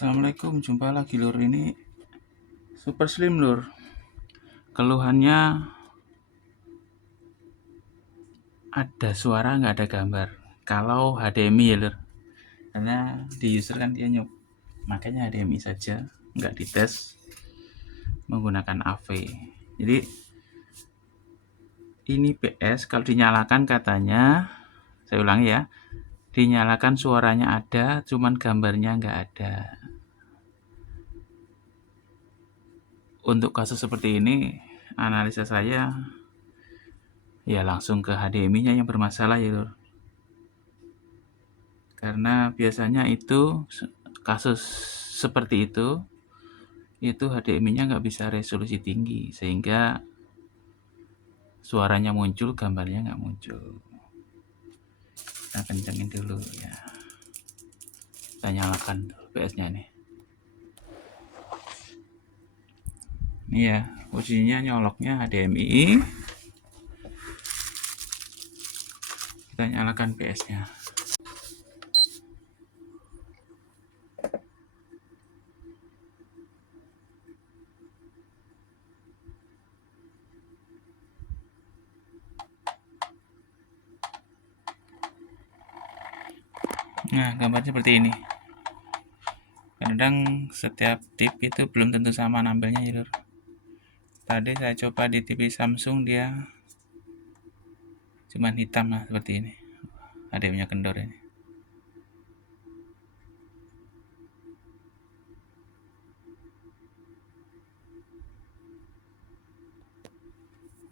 Assalamualaikum, jumpa lagi lur. Ini Super Slim lur. Keluhannya ada suara nggak ada gambar. Kalau HDMI ya lur. Karena di user kan dia makanya HDMI saja, nggak dites menggunakan AV. Jadi ini PS kalau dinyalakan katanya, saya ulangi ya, dinyalakan suaranya ada, cuman gambarnya nggak ada. Untuk kasus seperti ini, analisa saya ya langsung ke HDMI-nya yang bermasalah ya lur. Karena biasanya itu kasus seperti itu HDMI-nya nggak bisa resolusi tinggi sehingga suaranya muncul, gambarnya nggak muncul. Kita kencengin dulu ya. Kita nyalakan PS-nya nih. Ini ya, posisinya nyoloknya HDMI. Kita nyalakan PS-nya. Nah, gambarnya seperti ini. Kadang setiap tip itu belum tentu sama nampilnya ya lur. Tadi saya coba di TV Samsung, dia cuman hitam lah seperti ini. HDMI-nya kendor ini.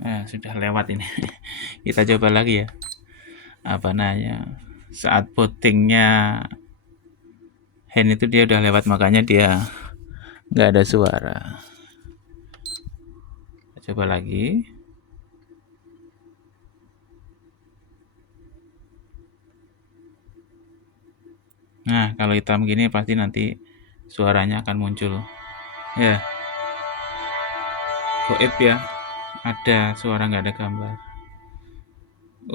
Nah, sudah lewat ini. Kita coba lagi ya. Apa namanya? Saat bootingnya hand itu dia udah lewat, makanya dia nggak ada suara. Kita coba lagi. Nah, kalau hitam gini pasti nanti suaranya akan muncul. Ya, goib ya. Ada suara nggak ada gambar.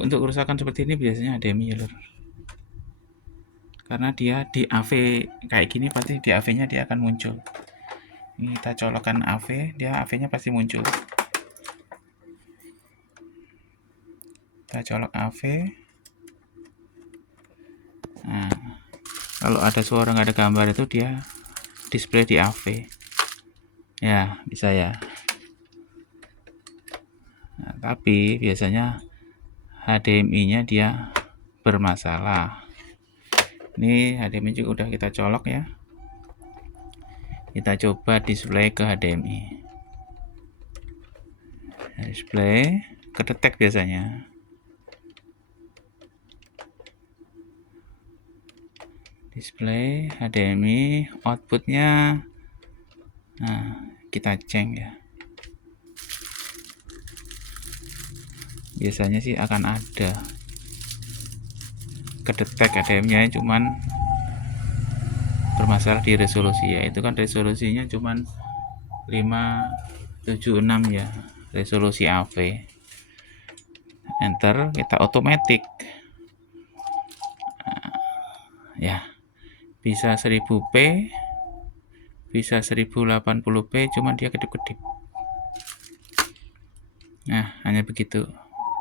Untuk kerusakan seperti ini biasanya HDMI ya lur. Karena dia di AV kayak gini pasti di AV-nya dia akan muncul. Ini kita colokkan AV, dia AV-nya pasti muncul. Kita colok AV. Nah, kalau ada suara nggak ada gambar itu dia display di AV. Ya, bisa ya. Nah, tapi biasanya HDMI-nya dia bermasalah. Ini HDMI juga udah kita colok ya. Kita coba display ke HDMI. Nah, display kedetek biasanya. Display HDMI, outputnya. Nah, kita cek ya. Biasanya sih akan ada kedetek HDMI-nya, cuman bermasalah di resolusi ya. Itu kan resolusinya cuman 576 ya, resolusi AV. Enter, kita otomatis ya, bisa 1000p, bisa 1080p, cuman dia kedip-kedip. Nah, hanya begitu.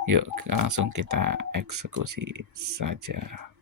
Yuk langsung kita eksekusi saja.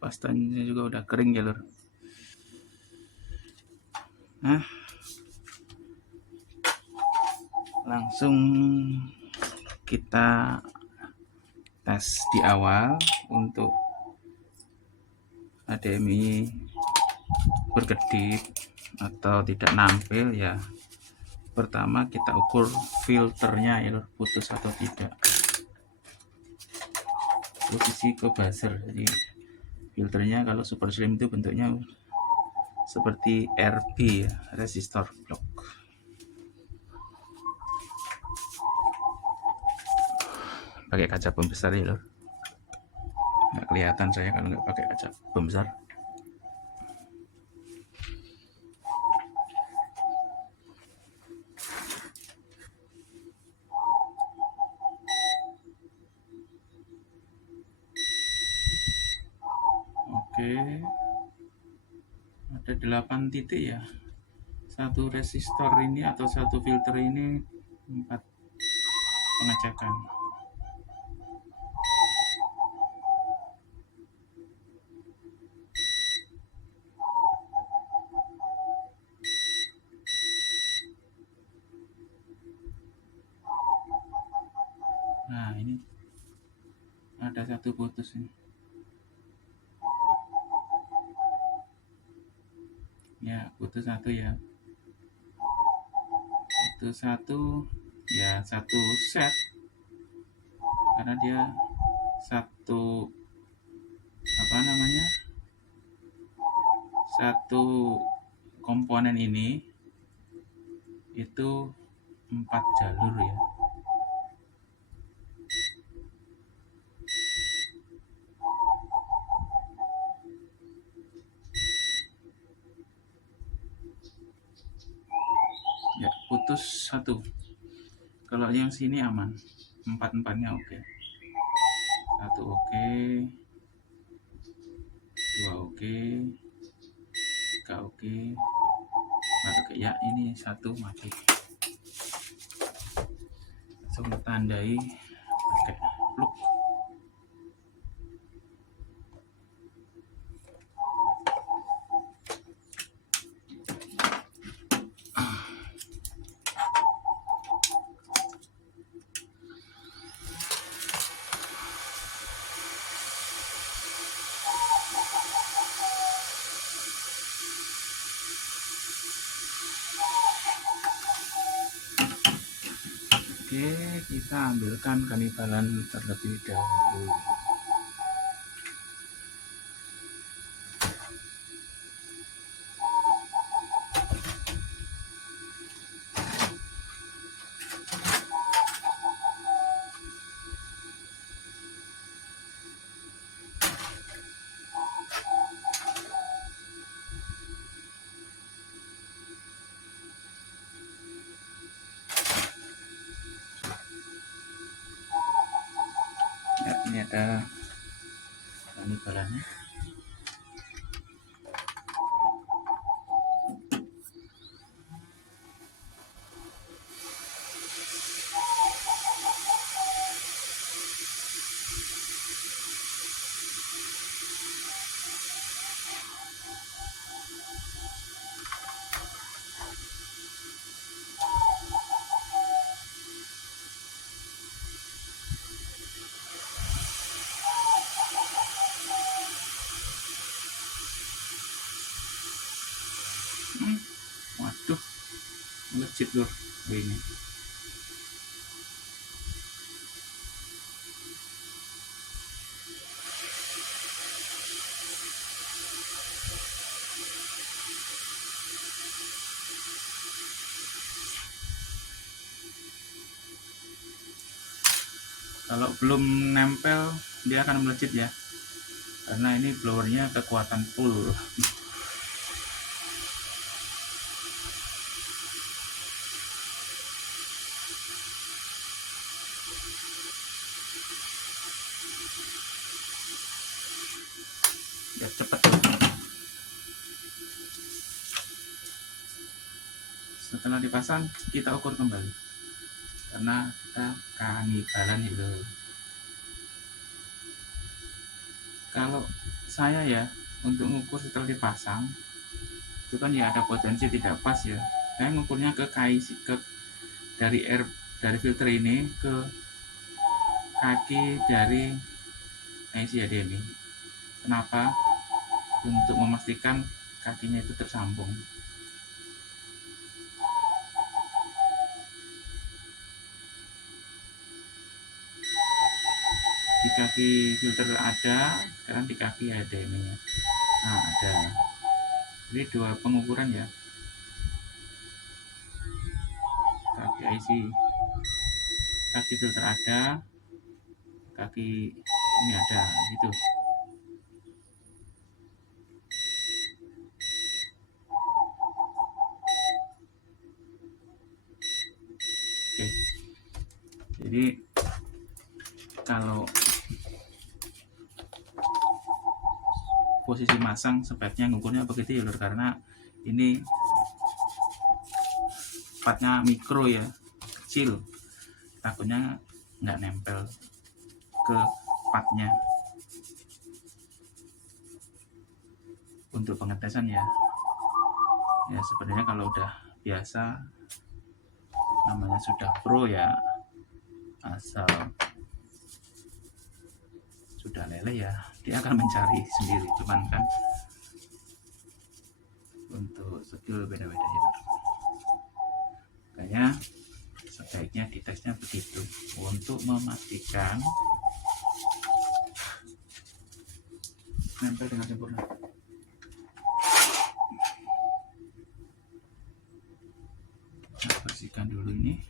Pastanya juga udah kering ya lur. Nah, langsung kita tes di awal untuk HDMI berkedip atau tidak nampil ya, pertama kita ukur filternya ya, putus atau tidak. Posisi ke buzzer, jadi filternya kalau super slim itu bentuknya seperti RB ya, resistor block. Pakai kaca pembesar ya lor, nggak kelihatan saya kalau nggak pakai kaca pembesar. Oke, ada 8 titik ya, satu resistor ini atau satu filter ini 4 pengecekan. Nah ini ada satu putus ini ya, putus satu ya, putus satu ya, satu set karena dia satu satu komponen ini itu 4 jalur ya. Ya, putus satu. Kalau yang sini aman, 4-4-nya oke. Satu oke, dua oke, tiga oke, oke ya, ini satu mati. Langsung tandai pakai plug. Oke, kita ambilkan kanibalan terlebih dahulu. Ya, ini ada kanibalannya. Waduh, melejit lur ini. Kalau belum nempel dia akan melejit ya, karena ini blowernya kekuatan full. Ya cepet. Setelah dipasang kita ukur kembali, karena kita kanibalan itu. Kalau saya ya, untuk mengukur setelah dipasang itu kan ya ada potensi tidak pas ya, saya mengukurnya ke dari filter ini ke kaki dari IC HDMI. Kenapa? untuk memastikan kakinya itu tersambung. Di kaki filter ada, sekarang di kaki ada ininya. Nah, ada. Ini dua pengukuran ya. Kaki IC, kaki filter ada, kaki ini ada, gitu. Oke. Jadi kalau posisi masang sebaiknya ngukurnya begitu ya lur, karena ini partnya mikro ya, kecil, takutnya nggak nempel ke partnya. Untuk pengetesan ya sebenarnya kalau udah biasa, namanya sudah pro ya, asal sudah leleh ya dia akan mencari sendiri. Cuman kan untuk skill beda-beda itu, kayaknya sebaiknya ditesnya begitu untuk memastikan nempel dengan sempurna. Nah, bersihkan dulu ini.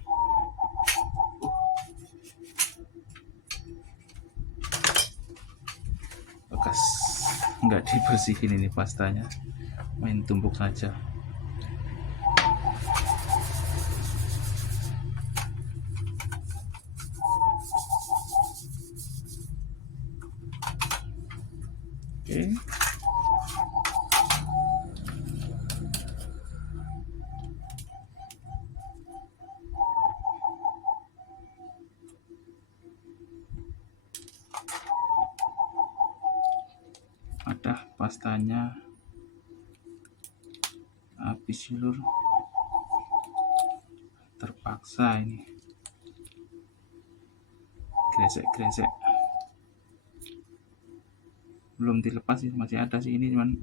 Bekas nggak dibersihin ini pastanya, main tumpuk saja. Oke. Ada pastanya habis seluruh, terpaksa ini gresek-gresek, belum dilepas sih, masih ada sih ini, cuman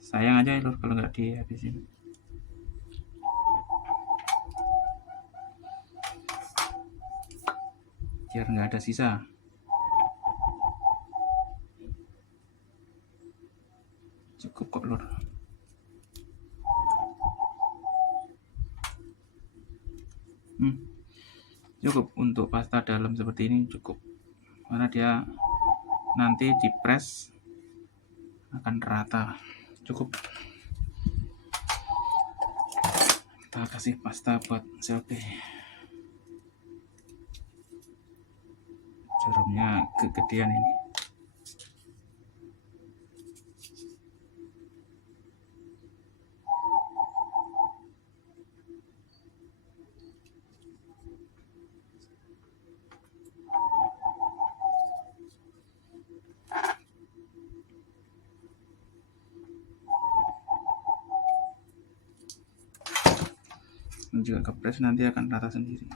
sayang aja ya lur kalau nggak dihabisin. Biar nggak ada sisa. Cukup kok lur. Cukup untuk pasta dalam seperti ini, cukup, karena dia nanti di press akan rata. Cukup. Kita kasih pasta buat selfie. Jarumnya kegedean ini. Jika kepres nanti akan rata sendiri.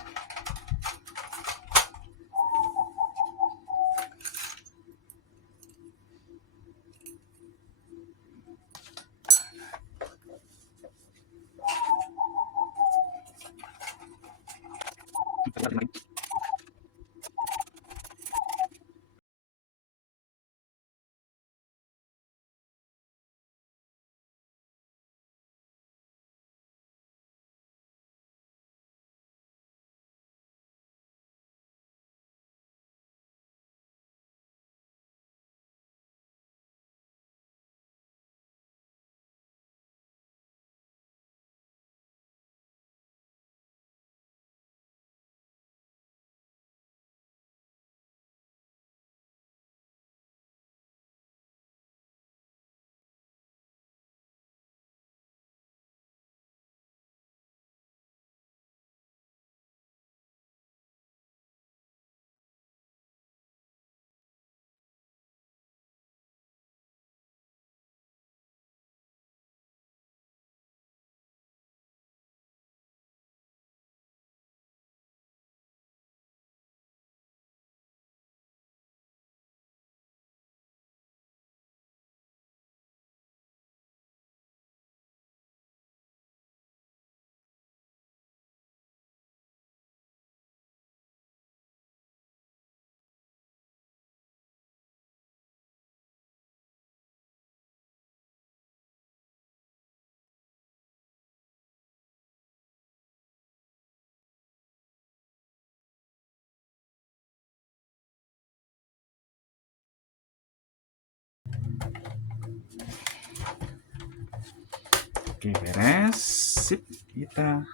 Oke, beres. Sip, kita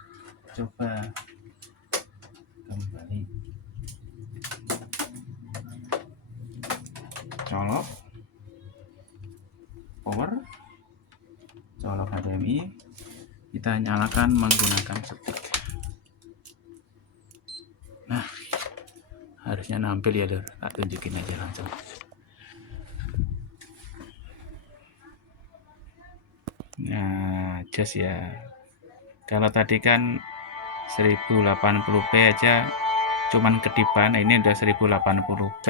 coba kembali. Colok power, colok HDMI, kita nyalakan menggunakan stick. Nah, harusnya nampil ya lur, tak tunjukin aja langsung. Nah, jos ya. Kalau tadi kan 1080p aja cuman kedipan, ini udah 1080p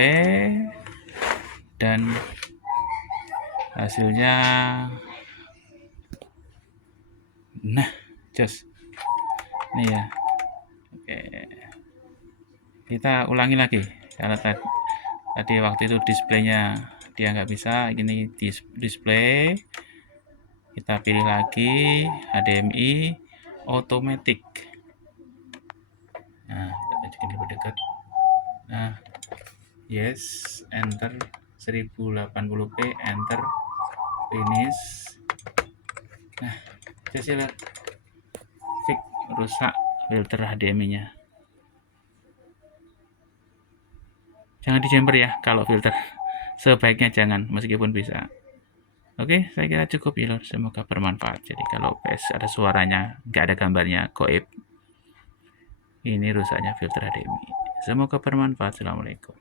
dan hasilnya nah jos nih ya. Oke, kita ulangi lagi karena tadi waktu itu displaynya dia nggak bisa, ini display kita pilih lagi HDMI automatic. Nah, kita tunjukin lebih dekat. Nah, yes, enter 1080p, enter, finish. Nah, hasilnya fix rusak filter HDMI-nya. Jangan dijemper ya kalau filter. Sebaiknya jangan, meskipun bisa. Oke, saya kira cukup ya lor. Semoga bermanfaat. Jadi kalau PS ada suaranya, nggak ada gambarnya, goib. Ini rusaknya filter HDMI. Semoga bermanfaat. Assalamualaikum.